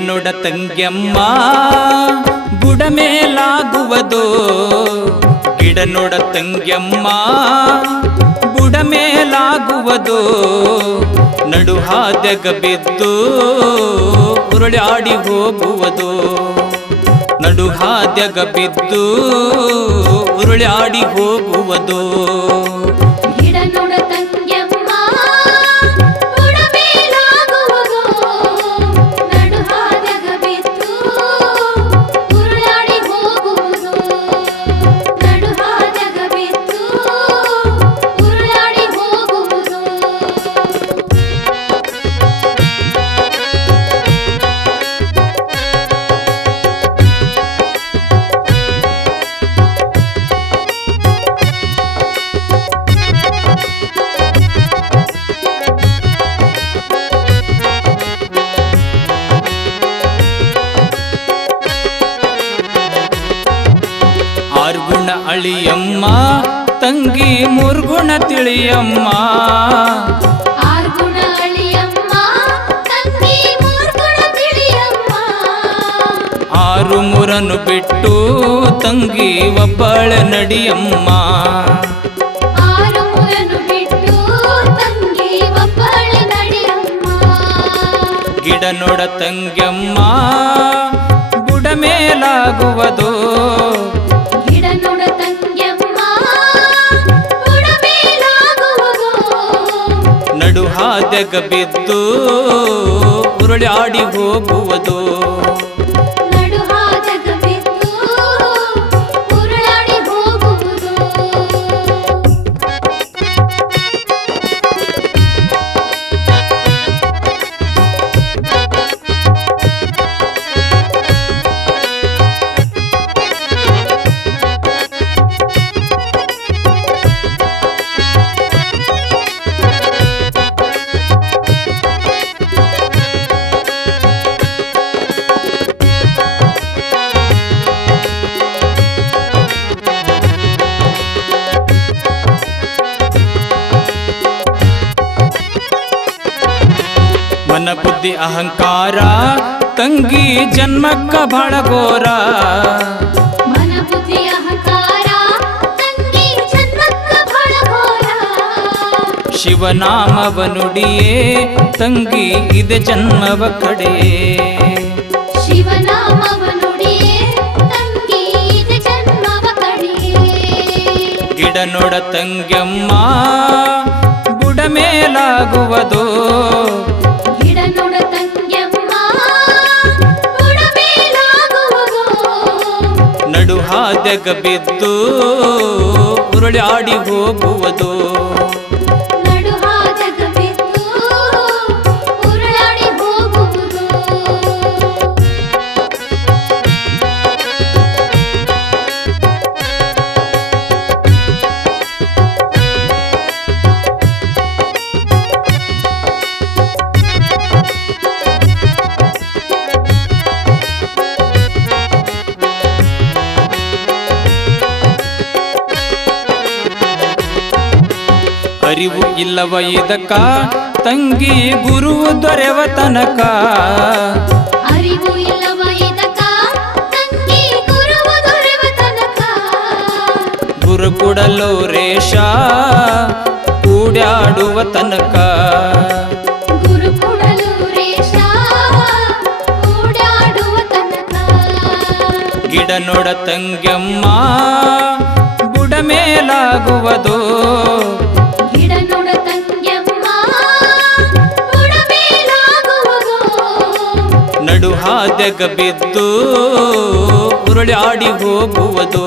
ನೋಡ ತಂಗ್ಯಮ್ಮ ಬುಡ ಮೇಲಾಗುವುದು ಗಿಡ ನೋಡ ತಂಗ್ಯಮ್ಮ ಬುಡ ಮೇಲಾಗುವುದು ನಡು ಹಾದ್ಯಾಗ ಬಿದ್ದು ಉರುಳಾಡಿ ಹೋಗುವುದು ನಡು ಹಾದ್ಯಾಗ ಬಿದ್ದು ಉರುಳಾಡಿ ಹೋಗುವುದು ಗಿಡ ನೋಡ ತಂಗ್ಯಮ್ಮ ಬುಡ ಮೇಲಾಗುವುದು ನಡು ಹಾದ್ಯಾಗ ಬಿದ್ದು ಉರುಳಾಡಿ ಹೋಗುವುದು ನಡು ಹಾದ್ಯಾಗ ಬಿದ್ದು ಉರುಳಾಡಿ ಹೋಗುವುದು ಆರ್ಗುಣ ಅಳಿಯಮ್ಮ ತಂಗಿ ಮೂರ್ಗುಣ ತಿಳಿಯಮ್ಮ ಆರ್ಗುಣ ಅಳಿಯಮ್ಮ ತಂಗಿ ಮೂರ್ಗುಣ ತಿಳಿಯಮ್ಮ ಆರು ಮೂರನ್ನು ಬಿಟ್ಟು ತಂಗಿ ಒಬ್ಬಳ ನಡಿಯಮ್ಮ ಆರು ಮೂರನ್ನು ಬಿಟ್ಟು ತಂಗಿ ಒಬ್ಬಳ ನಡಿಯಮ್ಮ ಗಿಡ ನೋಡ ತಂಗ್ಯಮ್ಮ ಬುಡ ಮೇಲಾಗುವುದು ಗಿಡ ನೋಡ ತಂಗ್ಯಮ್ಮ ಬುಡ ಮೇಲಾಗುವುದು ನಡು ಹಾದ್ಯಾಗ ಬಿದ್ದು ಉರುಳಾಡಿ ಹೋಗುವುದು ನಡು ಹಾದ್ಯಾಗ ಬಿದ್ದು ಉರುಳಾಡಿ ಹೋಗುವುದು ಮನ ಬುದ್ಧಿ ಅಹಂಕಾರ ತಂಗಿ ಜನ್ಮಕ್ಕ ಬಹಳ ಘೋರ ಮನ ಬುದ್ಧಿ ಅಹಂಕಾರ ತಂಗಿ ಜನ್ಮಕ್ಕ ಬಹಳ ಘೋರ ಶಿವನಾಮವ ನುಡಿಯೇ ತಂಗಿ ಇದೆ ಜನ್ಮವ ಕಡೆ ಶಿವನಾಮವ ನುಡಿಯೇ ತಂಗಿ ಇದೆ ಜನ್ಮವ ಕಡೆಯೇ ಗಿಡ ನೋಡ ತಂಗ್ಯಮ್ಮ ಬುಡ ಮೇಲಾಗುವುದು ಗಿಡ ನೋಡ ತಂಗ್ಯಮ್ಮ ಬುಡ ಮೇಲಾಗುವುದು ನಡು ಹಾದ್ಯಾಗ ಬಿದ್ದು ಉರುಳಾಡಿ ಹೋಗುವುದು ನಡು ಹಾದ್ಯಾಗ ಬಿದ್ದು ಉರುಳಾಡಿ ಹೋಗುವುದು ಅರಿವು ಇಲ್ಲವ ಇದಕ್ಕ ತಂಗಿ ಗುರುವು ದೊರೆವ ತನಕ ಅರಿವು ಇಲ್ಲವ ಇದಕ್ಕ ತಂಗಿ ಗುರುವ ದೊರೆವ ತನಕ ಗುರು ಕೊಡಲು ರೇಷ ಕೂಡ್ಯಾಡುವ ತನಕ ಗುರು ಕೊಡಲು ರೇಷ ಓಡಾಡುವ ತನಕ ಗಿಡ ನೋಡ ತಂಗ್ಯಮ್ಮ ಬುಡ ಮೇಲಾಗುವುದು ಗಿಡ ನೋಡ ತಂಗ್ಯಮ್ಮ ಬುಡ ಮೇಲಾಗುವುದು ನಡು ಹಾದ್ಯಾಗ ಬಿದ್ದು ಉರುಳಾಡಿ ಹೋಗುವುದು